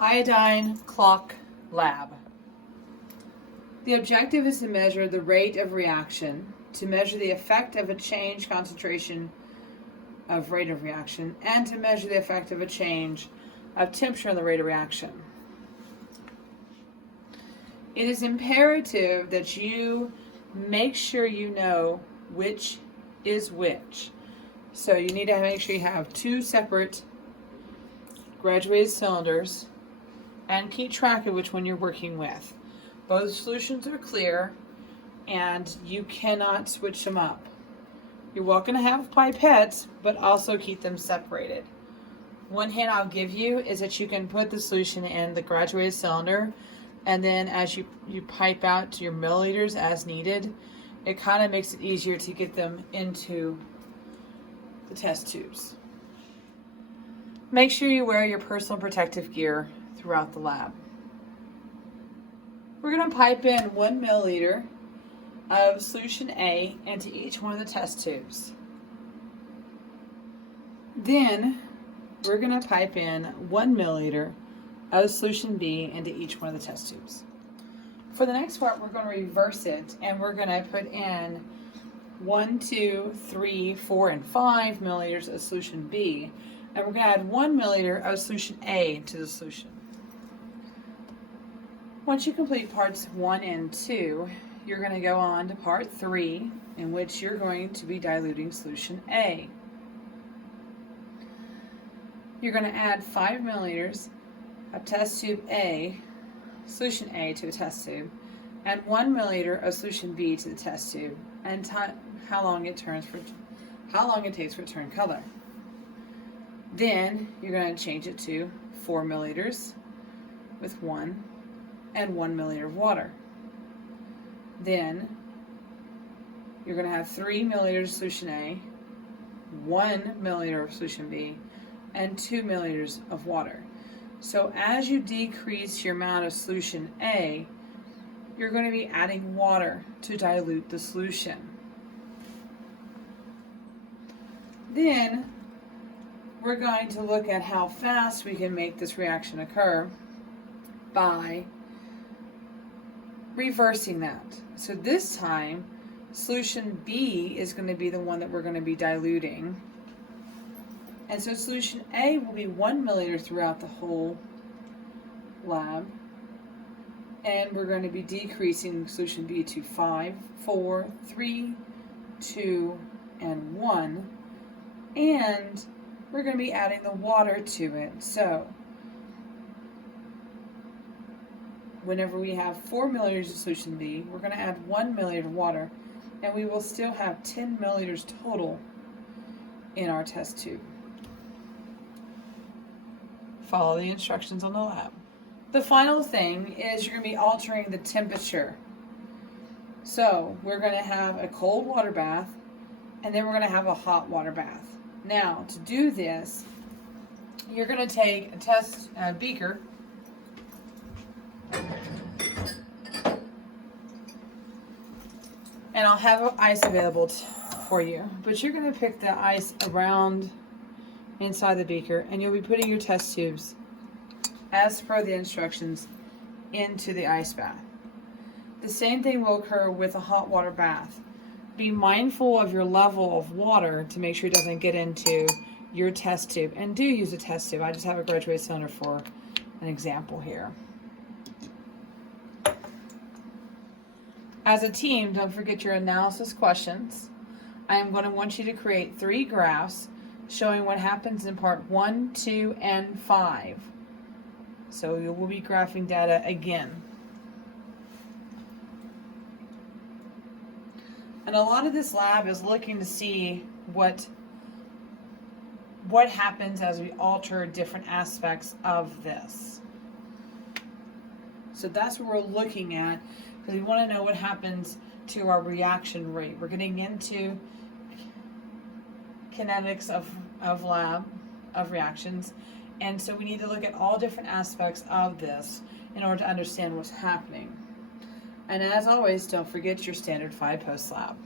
Iodine clock lab. The objective is to measure the rate of reaction, to measure the effect of a change concentration of rate of reaction, and to measure the effect of a change of temperature on the rate of reaction. It is imperative that you make sure you know which is which. So you need to make sure you have two separate graduated cylinders and keep track of which one you're working with. Both solutions are clear and you cannot switch them up. You're welcome to have pipettes, but also keep them separated. One hint I'll give you is that you can put the solution in the graduated cylinder, and then as you pipe out to your milliliters as needed, it kind of makes it easier to get them into the test tubes. Make sure you wear your personal protective gear throughout the lab. We're going to pipe in 1 milliliter of solution A into each one of the test tubes. Then we're going to pipe in 1 milliliter of solution B into each one of the test tubes. For the next part, we're going to reverse it, and we're going to put in 1, 2, 3, 4, and 5 milliliters of solution B, and we're going to add 1 milliliter of solution A to the solution. Once you complete parts 1 and 2, you're going to go on to part 3, in which you're going to be diluting solution A. You're going to add 5 milliliters of test tube A, solution A to a test tube, and 1 milliliter of solution B to the test tube, and how long it takes for it to turn color. Then you're going to change it to 4 milliliters with 1 and 1 milliliter of water. Then you're going to have 3 milliliters of solution A, 1 milliliter of solution B, and 2 milliliters of water. So as you decrease your amount of solution A, you're going to be adding water to dilute the solution. Then we're going to look at how fast we can make this reaction occur by reversing that. So this time, solution B is going to be the one that we're going to be diluting. And so solution A will be 1 milliliter throughout the whole lab. And we're going to be decreasing solution B to 5, 4, 3, 2, and 1. And we're going to be adding the water to it. So whenever we have 4 milliliters of solution B, we're going to add 1 milliliter of water, and we will still have 10 milliliters total in our test tube. Follow the instructions on the lab. The final thing is you're going to be altering the temperature. So we're going to have a cold water bath, and then we're going to have a hot water bath. Now, to do this, you're going to take a test beaker, and I'll have ice available for you, but you're going to pick the ice around inside the beaker, and you'll be putting your test tubes, as per the instructions, into the ice bath. The same thing will occur with a hot water bath. Be mindful of your level of water to make sure it doesn't get into your test tube, and do use a test tube. I just have a graduated cylinder for an example here. As a team, don't forget your analysis questions. I am going to want you to create 3 graphs showing what happens in part 1, 2, and 5. So you will be graphing data again. And a lot of this lab is looking to see what happens as we alter different aspects of this. So that's what we're looking at, because we want to know what happens to our reaction rate. We're getting into kinetics of lab, of reactions, and so we need to look at all different aspects of this in order to understand what's happening. And as always, don't forget your standard 5 post lab.